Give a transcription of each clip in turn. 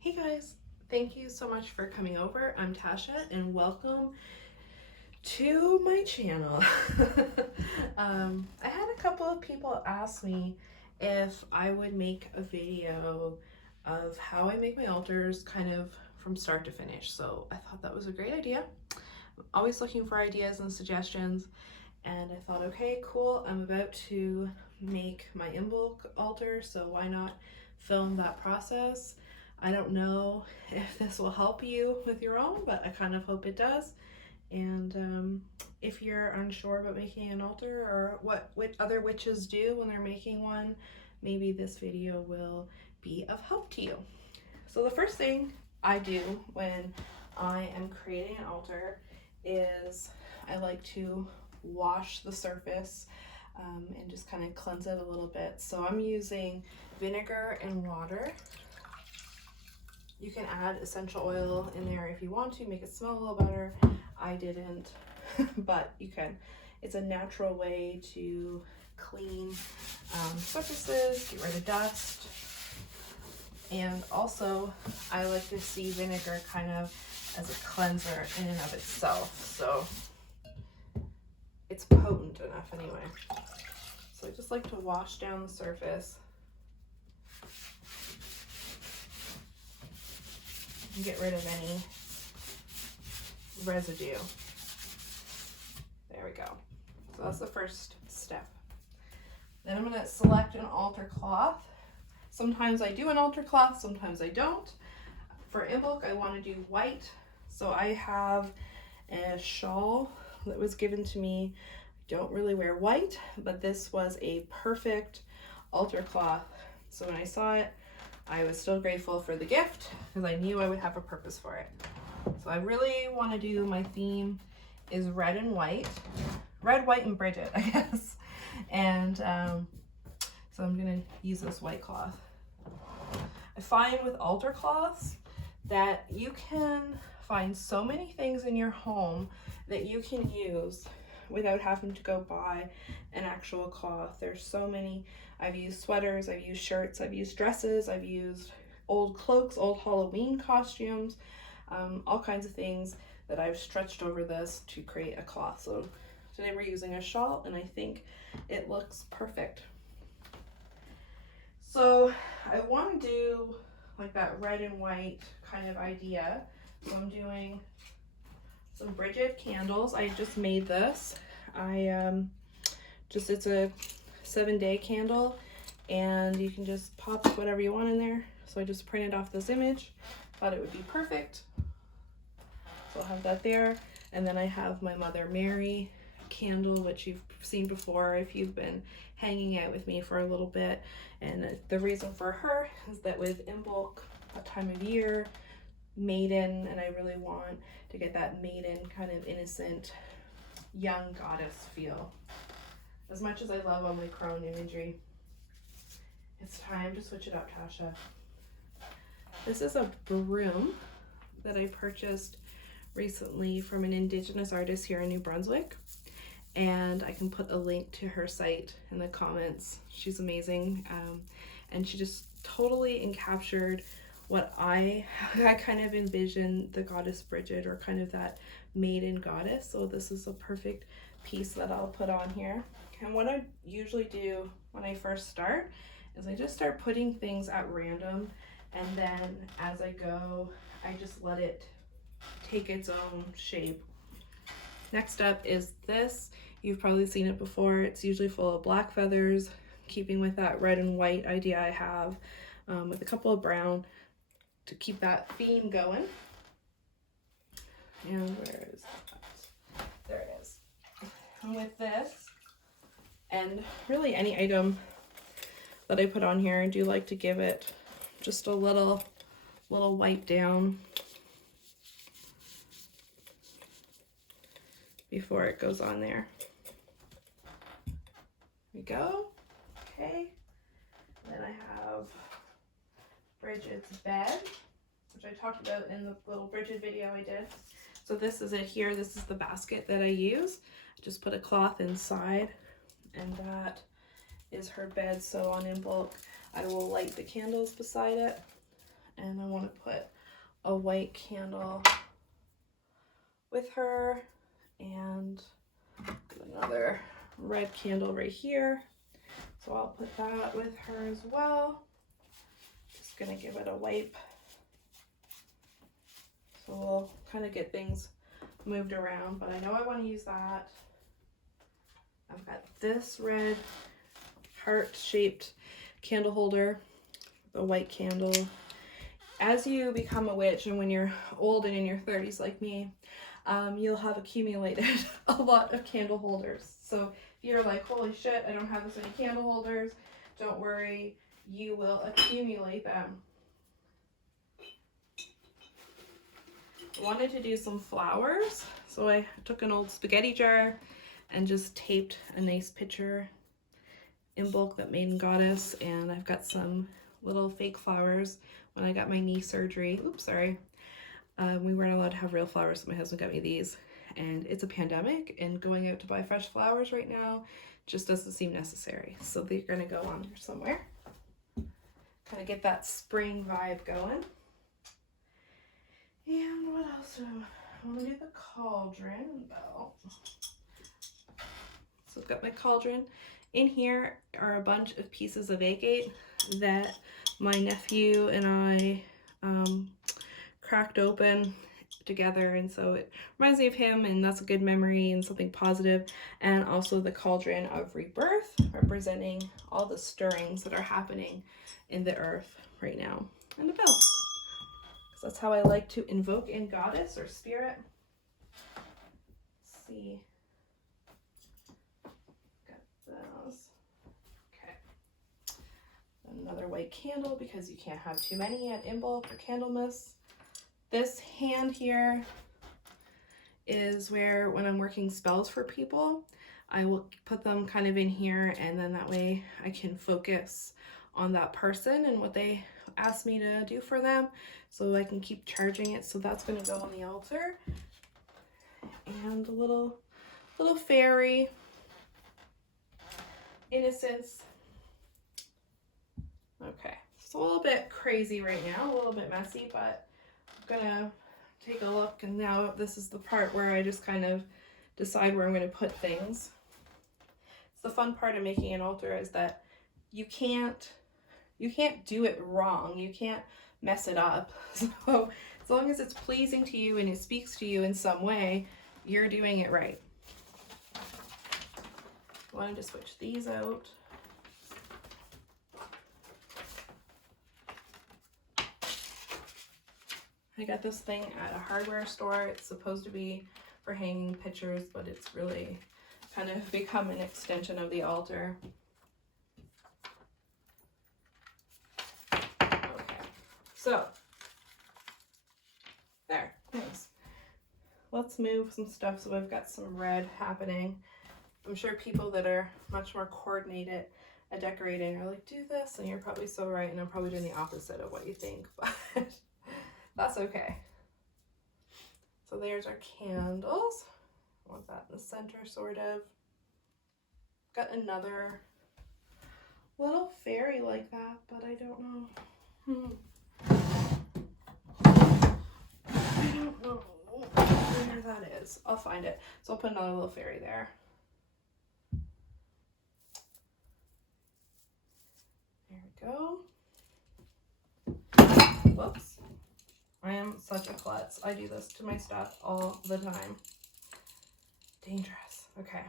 Hey guys, thank you so much for coming over. I'm Tasha and welcome to my channel. I had a couple of people ask me if I would make a video of how I make my altars kind of from start to finish. So I thought that was a great idea. I'm always looking for ideas and suggestions, and I thought, okay, cool, I'm about to make my in-bulk altar, so why not film that process. I don't know if this will help you with your own, but I kind of hope it does. And if you're unsure about making an altar or what other witches do when they're making one, maybe this video will be of help to you. So the first thing I do when I am creating an altar is I like to wash the surface and just kind of cleanse it a little bit. So I'm using vinegar and water. You can add essential oil in there if you want to, make it smell a little better. I didn't, but you can. It's a natural way to clean surfaces, get rid of dust. And also, I like to see vinegar kind of as a cleanser in and of itself. So it's potent enough anyway. So I just like to wash down the surface and get rid of any residue. There we go. So that's the first step. Then I'm going to select an altar cloth. Sometimes I do an altar cloth, sometimes I don't. For in-bulk, I want to do white. So I have a shawl that was given to me. I don't really wear white, but this was a perfect altar cloth. So when I saw it, I was still grateful for the gift because I knew I would have a purpose for it. So I really want to do, my theme is red and white. Red, white, and Bridget, I guess. And so I'm going to use this white cloth. I find with altar cloths that you can find so many things in your home that you can use without having to go buy an actual cloth. There's so many. I've used sweaters, I've used shirts, I've used dresses, I've used old cloaks, old Halloween costumes, all kinds of things that I've stretched over this to create a cloth. So today we're using a shawl and I think it looks perfect. So I want to do like that red and white kind of idea. So I'm doing some Bridget candles. I just made this. It's a 7-day candle and you can just pop whatever you want in there. So I just printed off this image, thought it would be perfect. So I'll have that there. And then I have my Mother Mary candle, which you've seen before if you've been hanging out with me for a little bit. And the reason for her is that with in-bulk, that time of year, maiden, and I really want to get that maiden kind of innocent young goddess feel. As much as I love all my crone imagery, it's time to switch it up, Tasha. This is a broom that I purchased recently from an Indigenous artist here in New Brunswick. And I can put a link to her site in the comments. She's amazing. And she just totally encaptured what I kind of envisioned the goddess Bridget, or kind of that maiden goddess. So this is a perfect piece that I'll put on here. And what I usually do when I first start is I just start putting things at random, and then as I go, I just let it take its own shape. Next up is this. You've probably seen it before. It's usually full of black feathers, keeping with that red and white idea I have, with a couple of brown to keep that theme going. And where is that? There it is. And with this, and really any item that I put on here, I do like to give it just a little wipe down before it goes on there. There we go. Okay. Then I have Bridget's bed, which I talked about in the little Bridget video I did. So this is it here. This is the basket that I use. I just put a cloth inside, and that is her bed. So on in-bulk, I will light the candles beside it, And I want to put a white candle with her and another red candle right here. So I'll put that with her as well. Just gonna give it a wipe. So we'll kind of get things moved around, but I know I want to use that. I've got this red heart-shaped candle holder, the white candle. As you become a witch, and when you're old and in your 30s like me, you'll have accumulated a lot of candle holders. So if you're like, holy shit, I don't have this many candle holders, don't worry, you will accumulate them. I wanted to do some flowers, so I took an old spaghetti jar and just taped a nice picture in bulk that made in Goddess, and I've got some little fake flowers. When I got my knee surgery, oops, sorry, we weren't allowed to have real flowers, so my husband got me these. And it's a pandemic, and going out to buy fresh flowers right now just doesn't seem necessary. So they're gonna go on there somewhere. Kind of get that spring vibe going. And what else do I want to do? The cauldron bell. So I've got my cauldron. In here are a bunch of pieces of agate that my nephew and I cracked open together, and so it reminds me of him, and that's a good memory and something positive. And also the cauldron of rebirth, representing all the stirrings that are happening in the earth right now. And the bell. So that's how I like to invoke in Goddess or Spirit. Let's see. Got those. Okay. Another white candle, because you can't have too many at in bulk or Candlemas. This hand here is where, when I'm working spells for people, I will put them kind of in here, and then that way I can focus on that person and what they asked me to do for them, so I can keep charging it. So that's going to go on the altar. And a little fairy, innocence. Okay, it's a little bit crazy right now, a little bit messy, but I'm gonna take a look. And now this is the part where I just kind of decide where I'm going to put things. It's the fun part of making an altar, is that you can't do it wrong. You can't mess it up. So as long as it's pleasing to you and it speaks to you in some way, you're doing it right. I wanted to switch these out. I got this thing at a hardware store. It's supposed to be for hanging pictures, but it's really kind of become an extension of the altar. So, there, nice. Let's move some stuff so I've got some red happening. I'm sure people that are much more coordinated at decorating are like, do this, and you're probably so right, and I'm probably doing the opposite of what you think, but that's okay. So there's our candles. I want that in the center, sort of. Got another little fairy like that, but I don't know. I don't know where that is. I'll find it. So I'll put another little fairy there. There we go. Whoops. I am such a klutz. I do this to my stuff all the time. Dangerous. Okay.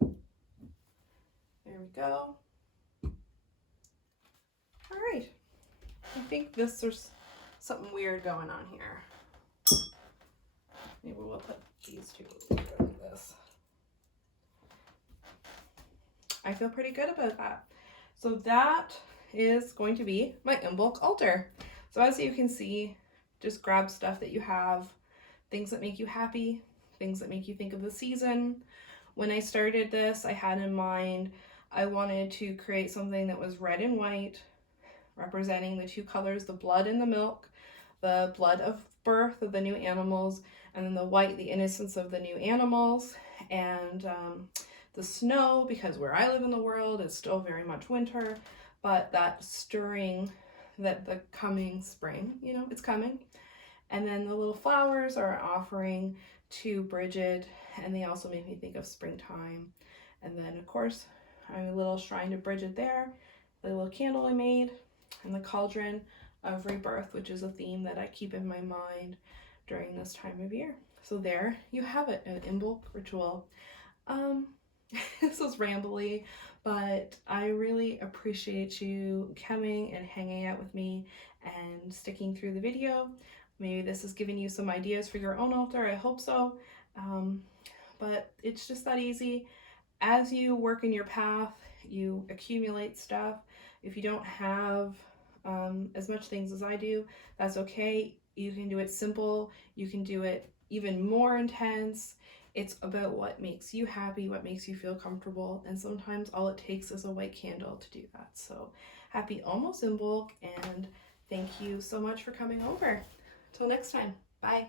There we go. All right. I think there's something weird going on here. Maybe we'll put these two like this. I feel pretty good about that. So that is going to be my in bulk altar. So as you can see, just grab stuff that you have, things that make you happy, things that make you think of the season. When I started this, I had in mind, I wanted to create something that was red and white, representing the two colors, the blood and the milk, the blood of birth of the new animals, and then the white, the innocence of the new animals, and the snow, because where I live in the world, it's still very much winter, but that stirring that the coming spring, you know, it's coming. And then the little flowers are an offering to Bridget, and they also make me think of springtime. And then, of course, I have a little shrine to Bridget there, the little candle I made, and the cauldron of rebirth, which is a theme that I keep in my mind during this time of year. So there you have it, an Imbolc ritual. This was rambly, but I really appreciate you coming and hanging out with me and sticking through the video. Maybe this has given you some ideas for your own altar. I hope so. But it's just that easy. As you work in your path, you accumulate stuff. If you don't have as much things as I do, that's okay. You can do it simple. You can do it even more intense. It's about what makes you happy, what makes you feel comfortable, and sometimes all it takes is a white candle to do that. So happy almost Imbolc, and thank you so much for coming over. Till next time, bye.